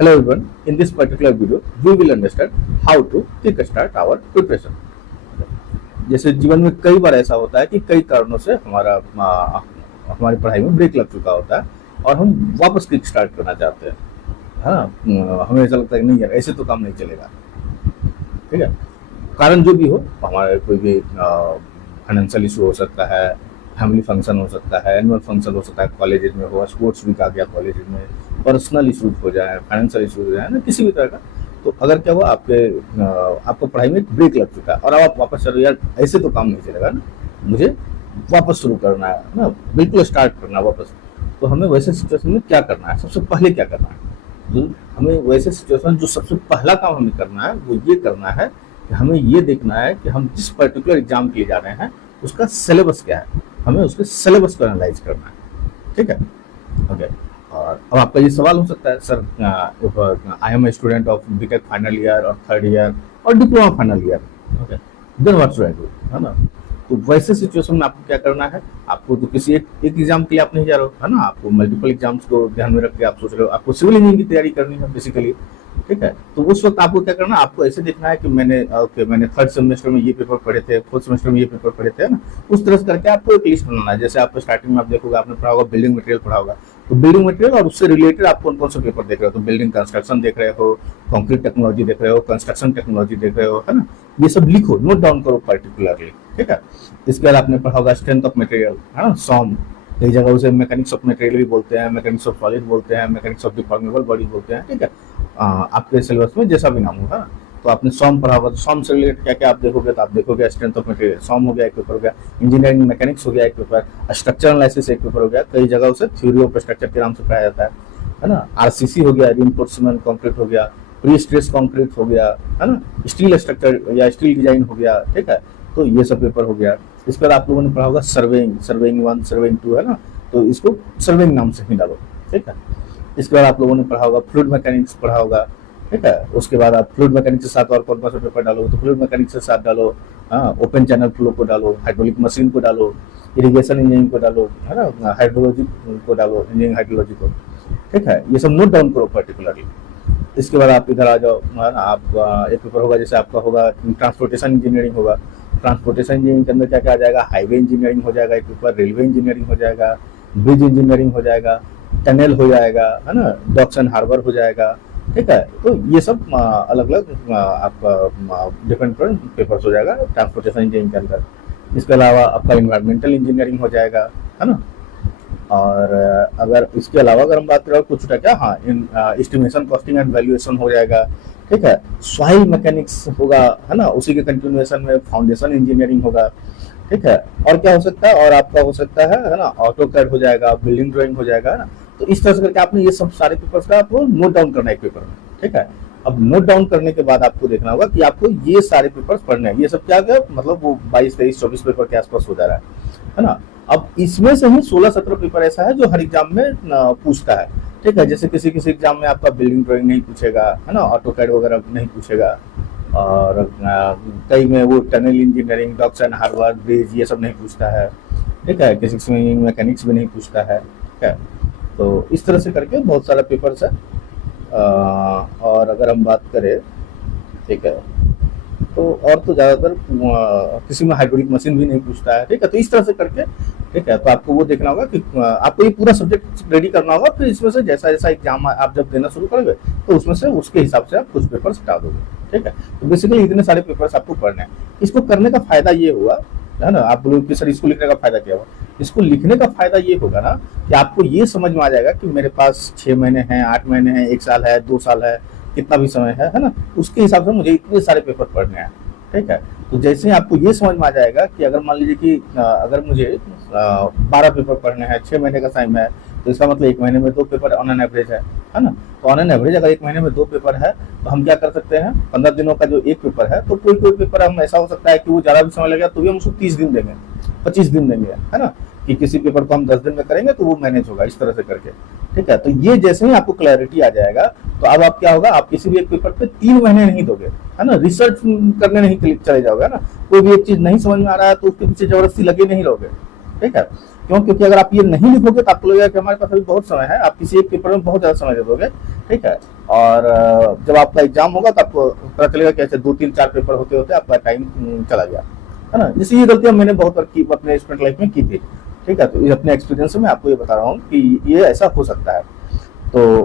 Hello everyone, in this particular video, we will understand how to kickstart our preparation. जैसे जीवन में कई बार ऐसा होता है कि कई कारणों से हमारी पढ़ाई में ब्रेक लग चुका होता है और हम वापस किक स्टार्ट करना चाहते हैं, है ना। हमें ऐसा लगता है कि नहीं यार, ऐसे तो काम नहीं चलेगा, ठीक है। कारण जो भी हो, हमारे कोई भी फाइनेंशियल इशू हो सकता है, फैमिली फंक्शन हो सकता है, एनुअल फंक्शन हो सकता है, कॉलेज में हो, स्पोर्ट्स वीक आ गया कॉलेज में, पर्सनल इशूज हो जाए, फाइनेंशियल इशूज हो जाए ना, किसी भी तरह का। तो अगर क्या हुआ, आपको पढ़ाई में ब्रेक लग चुका है और अब आप वापस चलो, यार ऐसे तो काम नहीं चलेगा ना, मुझे वापस शुरू करना है ना, बिल्कुल स्टार्ट करना है वापस। तो हमें वैसे सिचुएशन में क्या करना है, सबसे पहले क्या करना है? तो हमें वैसे सिचुएशन जो सबसे पहला काम हमें करना है वो ये करना है कि हमें ये देखना है कि हम जिस पर्टिकुलर एग्जाम के लिए जा रहे हैं उसका सिलेबस क्या है, हमें उसके सिलेबस को एनालाइज करना है, ठीक है। ओके, और अब आपका ये सवाल हो सकता है, sir I am a student of BTech final year और थर्ड ईयर और diploma final year, okay, then what should I do, है ना। तो वैसे सिचुएशन में आपको क्या करना है, आपको तो किसी एक एग्जाम के लिए आप नहीं जा रहे हो, है ना, आपको मल्टीपल एग्जाम्स को ध्यान में रख के आप सोच रहे हो आपको सिविल इंजीनियरिंग की तैयारी करनी है बेसिकली, ठीक है। तो उस वक्त आपको क्या करना है, आपको ऐसे देखना है कि मैंने थर्ड सेमेस्टर में ये पेपर पढ़े थे, फोर्थ सेमेस्टर में ये पेपर पढ़े थे, है ना। उस तरह से करके आपको एक लिस्ट बनाना है। जैसे आप स्टार्टिंग में आप देखोगे, आपने पढ़ा होगा बिल्डिंग मटेरियल पढ़ा होगा, तो बिल्डिंग मटेरियल और उससे रिलेटेड आप कौन कौन से पेपर देख रहे हो, तो बिल्डिंग कंस्ट्रक्शन देख रहे हो, कंक्रीट टेक्नोलॉजी देख रहे हो, कंस्ट्रक्शन टेक्नोलॉजी देख रहे हो, है ना। ये सब लिखो, नोट डाउन करो पर्टिकुलरली, ठीक है। इसके बाद आपने पढ़ा होगा स्ट्रेंथ ऑफ मटेरियल, है ना, सॉम, कई जगह उसे मैकेनिक्स ऑफ मटेरियल भी बोलते हैं, मैकेनिक्स ऑफ सॉलिड बोलते हैं, मैकेनिक्स ऑफ डिफॉर्मेबल बॉडी बोलते हैं, ठीक है। आपके सिलेबस में जैसा भी नाम होगा। तो आपने सॉम पढ़ा होगा, तो सॉम से रिलेटेड क्या क्या आप देखोगे, तो आप देखोगे स्ट्रेंथ ऑफ मटेरियल, सॉम हो गया एक पेपर हो गया, इंजीनियरिंग मैकेनिक्स हो गया एक पेपर, स्ट्रक्चर एनालिसिस एक पेपर हो गया, कई जगह उसे थ्योरी ऑफ स्ट्रक्चर के नाम से पढ़ाया जाता है ना। आरसीसी हो गया, रिइंफोर्समेंट कंक्रीट हो गया, प्री स्ट्रेस कंक्रीट हो गया, है ना, स्टील स्ट्रक्चर या स्टील डिजाइन हो गया, ठीक है। तो ये सब पेपर हो गया। इसके बाद आप लोगों ने पढ़ा होगा सर्वेइंग, सर्वेइंग 1 सर्वेइंग 2, है ना, तो इसको सर्वेइंग नाम से ही डालो, ठीक है। इसके बाद आप लोगों ने पढ़ा होगा फ्लूइड मैकेनिक्स पढ़ा होगा, ठीक है। उसके बाद आप फ्लूइड मैकेनिक्स के साथ और कौन कौन सा पेपर डालो, तो फ्लूइड मैकेनिक्स के साथ डालो, हाँ, ओपन चैनल फ्लो को डालो, हाइड्रोलिक मशीन को डालो, इरिगेशन इंजीनियरिंग को डालो, है ना, हाइड्रोलॉजी को डालो, इंजीनियरिंग हाइड्रोलॉजी को, ठीक है। ये सब नोट डाउन करो पर्टिकुलरली। इसके बाद आप इधर आ जाओ, है ना, आप एक पेपर होगा, जैसे आपका होगा ट्रांसपोर्टेशन इंजीनियरिंग होगा, ट्रांसपोर्टेशन इंजीनियरिंग के अंदर क्या क्या आ जाएगा, हाईवे इंजीनियरिंग हो जाएगा एक पेपर, रेलवे इंजीनियरिंग हो जाएगा, ब्रिज इंजीनियरिंग हो जाएगा, टनल हो जाएगा, है ना, डॉक्स एंड हार्बर हो जाएगा, ठीक है। तो ये सब अलग अलग आपका डिफरेंट पेपर्स हो जाएगा ट्रांसपोर्टेशन इंजीनियरिंग के अंदर। इसके अलावा आपका इन्वायरमेंटल इंजीनियरिंग हो जाएगा, है ना। और अगर इसके अलावा अगर हम बात करें कुछ क्या, हाँ, एस्टिमेशन कॉस्टिंग एंड वैल्यूएशन हो जाएगा, ठीक है। सॉइल मैकेनिक्स होगा, है ना, उसी के कंटिन्यूएशन में फाउंडेशन इंजीनियरिंग होगा, ठीक है। और क्या हो सकता है, और आपका हो सकता है ना, ऑटो कैड हो जाएगा, बिल्डिंग ड्राइंग हो जाएगा, है ना। तो इस तरह से करके आपने ये सब सारे पेपर्स का आपको नोट डाउन करना है एक पेपर में, ठीक है। अब नोट डाउन करने के बाद आपको देखना होगा कि आपको ये सारे पेपर्स पढ़ने हैं। ये सब क्या गया, मतलब वो 22, 23, 24 पेपर के आसपास हो जा रहा है ना। अब इसमें से ही 16-17 पेपर ऐसा है जो हर एग्जाम में पूछता है, ठीक है। जैसे किसी किसी एग्जाम में आपका बिल्डिंग ड्राइंग नहीं पूछेगा, है ना, ऑटो कैड वगैरह नहीं पूछेगा, और कई में वो tunnel engineering, docks and harbour, bridge, ये सब नहीं पूछता है, ठीक है। किसी में मैकेनिक्स भी नहीं पूछता है, ठीक है। तो इस तरह से करके बहुत सारा पेपर्स है। और अगर हम बात करें, ठीक है, तो और तो ज़्यादातर किसी में हाइड्रोलिक मशीन भी नहीं पूछता है, ठीक है। तो इस तरह से करके, ठीक है, तो आपको वो देखना होगा कि आपको ये पूरा सब्जेक्ट रेडी करना होगा। फिर इसमें से जैसा जैसा एग्जाम आप जब देना शुरू करोगे तो उसमें से उसके हिसाब से आप कुछ पेपर हटा दोगे, ठीक है। तो बेसिकली इतने सारे पेपर्स आपको पढ़ने हैं। इसको करने का फायदा ये हुआ, है ना, आप बोलोगे कि सर इसको लिखने का फायदा क्या हुआ। इसको लिखने का फायदा ये होगा ना कि आपको ये समझ में आ जाएगा कि मेरे पास 6 महीने हैं, 8 महीने हैं, 1 साल है, 2 साल है, कितना भी समय है ना, उसके हिसाब से मुझे इतने सारे पेपर पढ़ने हैं, ठीक है। तो जैसे ही आपको ये समझ में आ जाएगा कि अगर मान लीजिए कि अगर मुझे 12 पेपर पढ़ने हैं, 6 महीने का टाइम है, तो इसका मतलब 1 महीने में 2 पेपर ऑन एन एवरेज है ना। तो ऑन एन एवरेज अगर 1 महीने में 2 पेपर है, तो हम क्या कर सकते हैं, 15 दिनों का जो एक पेपर है, तो कोई पेपर हम ऐसा हो सकता है कि वो ज़्यादा भी समय लगेगा तो भी हम उसको 30 दिन देंगे, 25 दिन देंगे, है ना, कि किसी पेपर को हम 10 दिन में करेंगे तो वो मैनेज होगा इस तरह से करके, ठीक है। तो ये जैसे ही आपको क्लैरिटी आ जाएगा, तो अब आप क्या होगा, आप किसी भी एक पेपर पे 3 महीने नहीं दोगे, है ना, रिसर्च करने नहीं चले जाओगे, है ना। कोई भी एक चीज नहीं समझ में आ रहा है तो उसके पीछे जबरदस्ती लगे नहीं रहोगे, ठीक है। क्यों? क्योंकि अगर आप ये नहीं लिखोगे तो आपको लगेगा कि हमारे पास अभी बहुत समय है, आप किसी एक पेपर में बहुत ज्यादा समय दे दोगे, ठीक है। और जब आपका एग्जाम होगा तो आपको पता चलेगा कि ऐसे 2 3 4 पेपर होते होते आपका टाइम चला गया, है ना। जैसे ये गलतियां मैंने बहुत बार की अपने स्टूडेंट लाइफ में की थी, ठीक है। तो ये अपने एक्सपीरियंस से मैं आपको ये बता रहा हूँ कि ये ऐसा हो सकता है। तो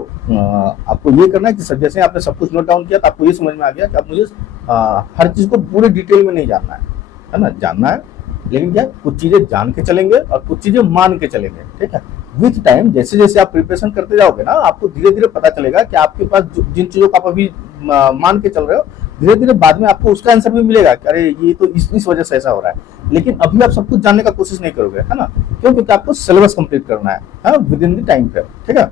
आपको ये करना है कि जैसे आपने सब कुछ नोट डाउन किया तो आपको ये समझ में आ गया कि आप मुझे हर चीज को पूरे डिटेल में नहीं जानना है ना, जानना है, लेकिन क्या कुछ चीजें जान के चलेंगे और कुछ चीजें मान के चलेंगे, ठीक है। विथ टाइम जैसे जैसे आप प्रिपरेशन करते जाओगे ना, आपको धीरे धीरे पता चलेगा कि आपके पास जिन चीजों को आप अभी मान के चल रहे हो, धीरे धीरे बाद में आपको उसका आंसर भी मिलेगा कि अरे ये तो इस वजह से ऐसा हो रहा है। लेकिन अभी आप सब कुछ जानने का कोशिश नहीं करोगे, है ना, क्यों? क्योंकि आपको सिलेबस कंप्लीट करना है with in the time frame, ठीक है।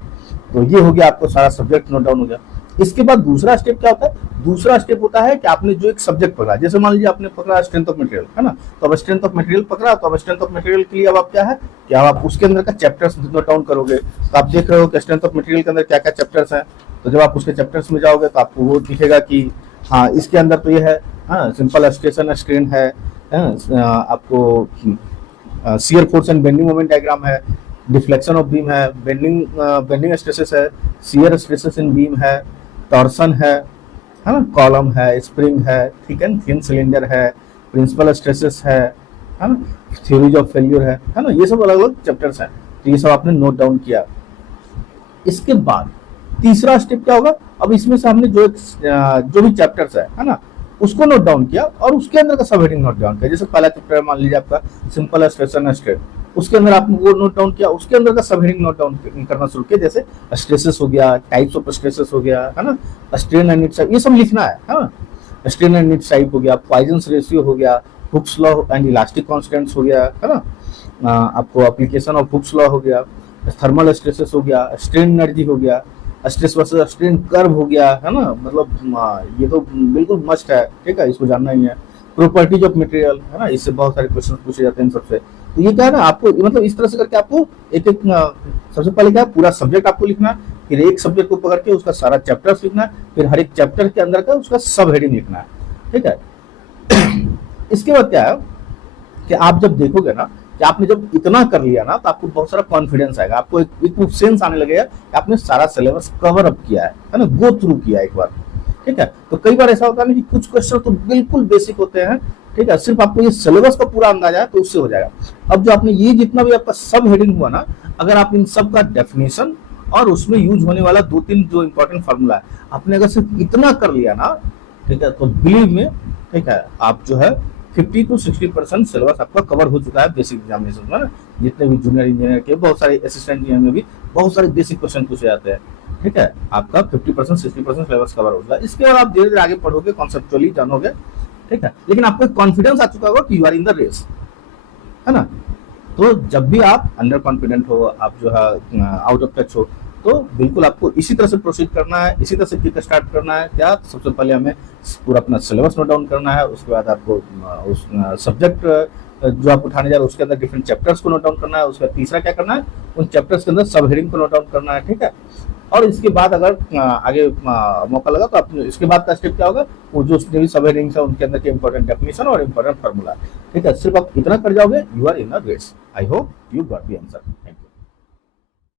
तो ये हो गया, आपको सारा सब्जेक्ट नोट डाउन हो गया। इसके बाद दूसरा स्टेप क्या होता है? दूसरा स्टेप होता है कि आपने जो एक सब्जेक्ट पकड़ा, जैसे मान लीजिए आपने पकड़ा स्ट्रेंथ ऑफ मटेरियल, है ना, तो अब स्ट्रेंथ ऑफ मटेरियल पकड़ा, तो अब स्ट्रेंथ ऑफ मटेरियल के लिए अब आप क्या है कि अब आप उसके अंदर का चैप्टर्स नोट डाउन करोगे। तो आप देख रहे हो कि स्ट्रेंथ ऑफ मटेरियल के अंदर क्या क्या चैप्टर्स हैं। तो जब आप उसके चैप्टर्स में जाओगे तो आपको वो दिखेगा कि हाँ इसके अंदर तो ये है, हाँ सिंपल स्ट्रेस स्ट्रेन है, आपको shear force and bending moment diagram है, डिफ्लेक्शन ऑफ बीम है, बेंडिंग स्ट्रेसेस है, शियर स्ट्रेसेस इन बीम है, टॉर्सन है ना, कॉलम है, स्प्रिंग है, थिक एंड थिन सिलेंडर है, प्रिंसिपल स्ट्रेसेस है ना, थ्योरीज ऑफ फेल्यूर है ना। ये सब अलग अलग चैप्टर्स हैं। तो ये सब आपने नोट डाउन किया। इसके बाद तीसरा स्टेप क्या होगा? अब इसमें से हमने जो भी चैप्टर्स है ना, उसको नोट डाउन किया और उसके अंदर का सब हेडिंग नोट डाउन किया। जैसे पहला चैप्टर मान लीजिए आपका सिंपल स्ट्रेस एंड स्ट्रेन, उसके अंदर आपने वो नोट डाउन किया, उसके अंदर का सब हेडिंग नोट डाउन करना शुरू किया। जैसे स्ट्रेसेस हो गया, टाइप्स ऑफ स्ट्रेसेस हो गया, है ना, स्ट्रेन एंड इट्स टाइप, ये सब लिखना है ना। स्ट्रेन एंड इट्स टाइप हो गया, पॉइजन्स रेशियो हो गया, Hooke's law and elastic constants हो गया, है ना, आपको एप्लीकेशन ऑफ हुक्स लॉ हो गया, थर्मल स्ट्रेसेस हो गया, स्ट्रेन एनर्जी हो गया, स्ट्रेस वर्सेस स्ट्रेन कर्व हो गया, है ना। मतलब ये तो बिल्कुल मस्ट है, ठीक है, इसको जानना ही है। प्रॉपर्टीज ऑफ मटेरियल, है ना, इससे बहुत सारे क्वेश्चन पूछे जाते हैं इन सबसे। तो ये क्या है ना, आपको मतलब इस तरह से करके आपको एक एक सबसे पहले क्या पूरा सब्जेक्ट आपको लिखना है, फिर एक सब्जेक्ट को पकड़ के उसका सारा चैप्टर्स लिखना है, फिर हर एक चैप्टर के अंदर का उसका सब हेडिंग लिखना है, ठीक है। इसके बाद क्या है कि आप जब देखोगे ना कि आपने जब इतना कर लिया ना, तो आपको बहुत सारा कॉन्फिडेंस आएगा, आपको एक सेंस आने लगेगा कि आपने सारा सिलेबस कवर अप किया है ना, गो थ्रू किया एक बार, ठीक है। तो कई बार ऐसा होता है ना कि कुछ क्वेश्चन तो बिल्कुल बेसिक होते हैं, ठीक है, सिर्फ आपको ये सिलेबस का पूरा अंदाजा है तो उससे हो जाएगा। अब जो आपने ये जितना भी आपका सब हेडिंग हुआ ना, अगर आप इन सब का डेफिनेशन और उसमें यूज होने वाला 2 3 जो इंपॉर्टेंट फार्मूला है, आपने अगर सिर्फ इतना कर लिया ना, ठीक है, तो बिलीव में, ठीक है, आप जो है 50 to 60% सिलेबस आपका कवर हो चुका है बेसिक एग्जामिनेशन में। जितने भी जूनियर इंजीनियर के, बहुत सारे असिस्टेंट इंजीनियर में भी बहुत सारे बेसिक क्वेश्चन पूछे जाते हैं, ठीक है। आपका 50% 60% सिलेबस कवर होगा। इसके बाद आप धीरे धीरे आगे पढ़ोगे, कॉन्सेप्चुअली जानोगे, ठीक है, लेकिन आपको कॉन्फिडेंस आ चुका होगा कि you are in the race, है ना। तो जब भी आप अंडर कॉन्फिडेंट हो, आप जो है आउट ऑफ टच हो, तो बिल्कुल आपको इसी तरह से प्रोसीड करना है, इसी तरह से किक स्टार्ट करना है। क्या सबसे पहले हमें पूरा अपना सिलेबस नोट डाउन करना है, उसके बाद आपको उस सब्जेक्ट जो आप उठाने जा रहे हो उसके अंदर डिफरेंट चैप्टर्स को नोट डाउन करना है। उसका तीसरा क्या करना है, उन चैप्टर्स के अंदर सब हेडिंग को नोट डाउन करना है, ठीक है। और इसके बाद अगर आगे मौका लगा तो आप इसके बाद का स्टेप क्या होगा, वो जो भी सब हेडिंग्स है उनके अंदर के इंपॉर्टेंट डेफिनेशन और इंपॉर्टेंट फार्मूला, ठीक है। सिर्फ आप इतना कर जाओगे, you are in a race. I hope you got the answer. Thank you.